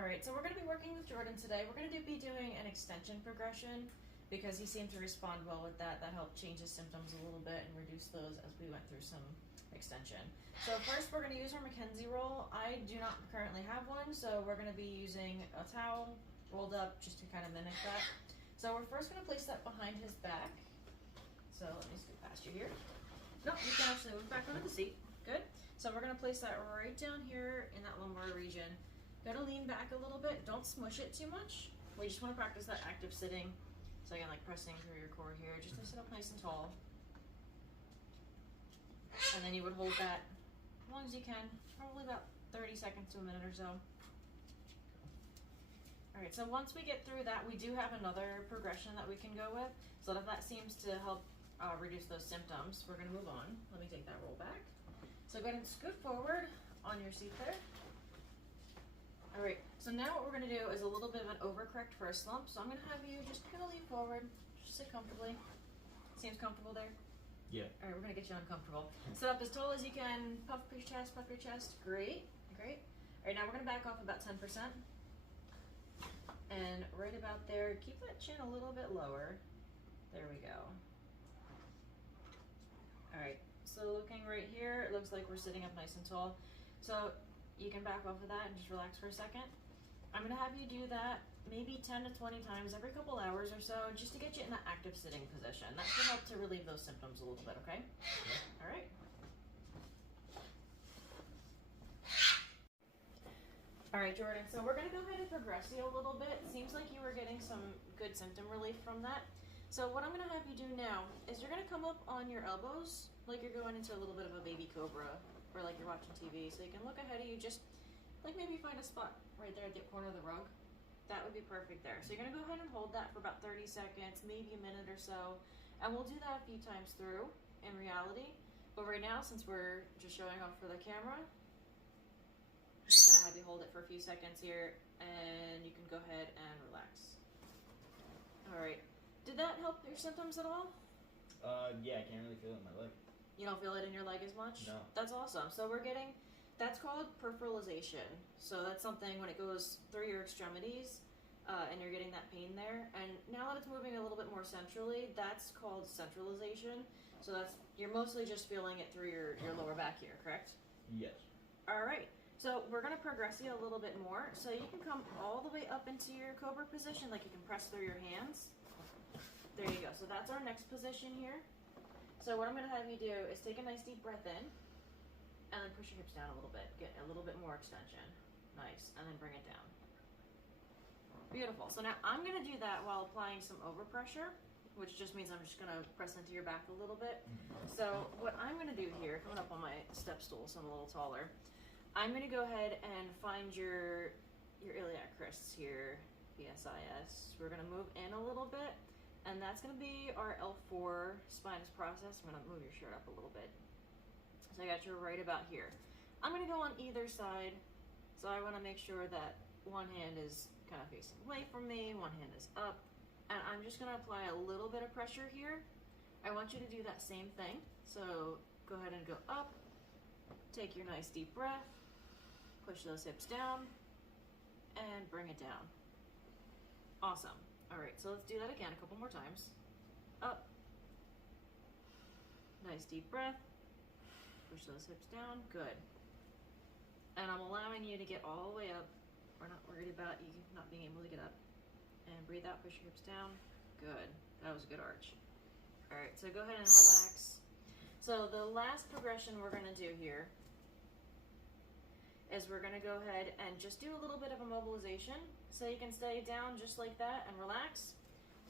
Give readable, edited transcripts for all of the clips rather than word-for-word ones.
Alright, so we're going to be working with Jordan today. We're going to be doing an extension progression because he seemed to respond well with that. That helped change his symptoms a little bit and reduce those as we went through some extension. So first we're going to use our Mackenzie roll. I do not currently have one, so we're going to be using a towel rolled up just to kind of mimic that. So we're first going to place that behind his back. So let me scoot past you here. No, you can actually move back onto the seat. Good. So we're going to place that right down here in that lumbar region. Gotta lean back a little bit. Don't smush it too much. We just want to practice that active sitting. So again, like pressing through your core here, just to sit up nice and tall. And then you would hold that as long as you can, probably about 30 seconds to a minute or so. All right, so once we get through that, we do have another progression that we can go with. So if that seems to help reduce those symptoms, we're gonna move on. Let me take that roll back. So go ahead and scoot forward on your seat there. All right, so now what we're gonna do is a little bit of an overcorrect for a slump. So I'm gonna have you just kind of lean forward, just sit comfortably. Seems comfortable there? Yeah. All right, we're gonna get you uncomfortable. Sit up as tall as you can, puff your chest, puff your chest. Great, great. All right, now we're gonna back off about 10%. And right about there, keep that chin a little bit lower. There we go. All right, so looking right here, it looks like we're sitting up nice and tall. So you can back off of that and just relax for a second. I'm gonna have you do that maybe 10 to 20 times every couple hours or so, just to get you in that active sitting position. That should help to relieve those symptoms a little bit, okay? Yeah. All right. All right, Jordan, so we're gonna go ahead and progress you a little bit. Seems like you were getting some good symptom relief from that. So what I'm gonna have you do now is you're gonna come up on your elbows like you're going into a little bit of a baby cobra, or like you're watching TV, so you can look ahead of you, just like maybe find a spot right there at the corner of the rug. That would be perfect there. So you're gonna go ahead and hold that for about 30 seconds, maybe a minute or so, and we'll do that a few times through in reality. But right now, since we're just showing off for the camera, I'm just gonna have you hold it for a few seconds here, and you can go ahead and relax. All right, did that help your symptoms at all? Yeah, I can't really feel it in my leg. You don't feel it in your leg as much? No. That's awesome. So we're getting, that's called peripheralization. So that's something when it goes through your extremities and you're getting that pain there. And now that it's moving a little bit more centrally, that's called centralization. So that's, you're mostly just feeling it through your lower back here, correct? Yes. All right. So we're gonna progress you a little bit more. So you can come all the way up into your cobra position, like you can press through your hands. There you go. So that's our next position here. So what I'm going to have you do is take a nice deep breath in, and then push your hips down a little bit. Get a little bit more extension. Nice. And then bring it down. Beautiful. So now I'm going to do that while applying some overpressure, which just means I'm just going to press into your back a little bit. So what I'm going to do here, coming up on my step stool so I'm a little taller, I'm going to go ahead and find your iliac crests here, PSIS. We're going to move in a little bit. And that's going to be our L4 spinous process. I'm going to move your shirt up a little bit. So I got you right about here. I'm going to go on either side. So I want to make sure that one hand is kind of facing away from me, one hand is up. And I'm just going to apply a little bit of pressure here. I want you to do that same thing. So go ahead and go up. Take your nice deep breath. Push those hips down. And bring it down. Awesome. All right, so let's do that again a couple more times. Up. Nice deep breath. Push those hips down. Good. And I'm allowing you to get all the way up. We're not worried about you not being able to get up. And breathe out, push your hips down. Good. That was a good arch. All right, so go ahead and relax. So the last progression we're gonna do here is we're gonna go ahead and just do a little bit of a mobilization. So you can stay down just like that and relax.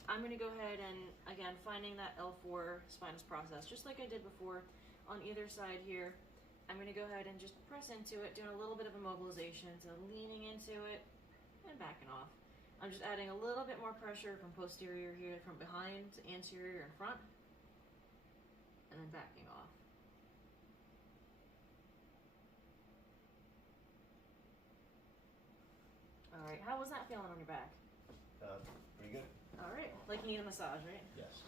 I'm gonna go ahead and, again, finding that L4 spinous process, just like I did before on either side here. I'm gonna go ahead and just press into it, doing a little bit of a mobilization, so leaning into it and backing off. I'm just adding a little bit more pressure from posterior here, from behind to anterior and front, and then backing off. All right, how was that feeling on your back? Pretty good. All right, like you need a massage, right? Yes.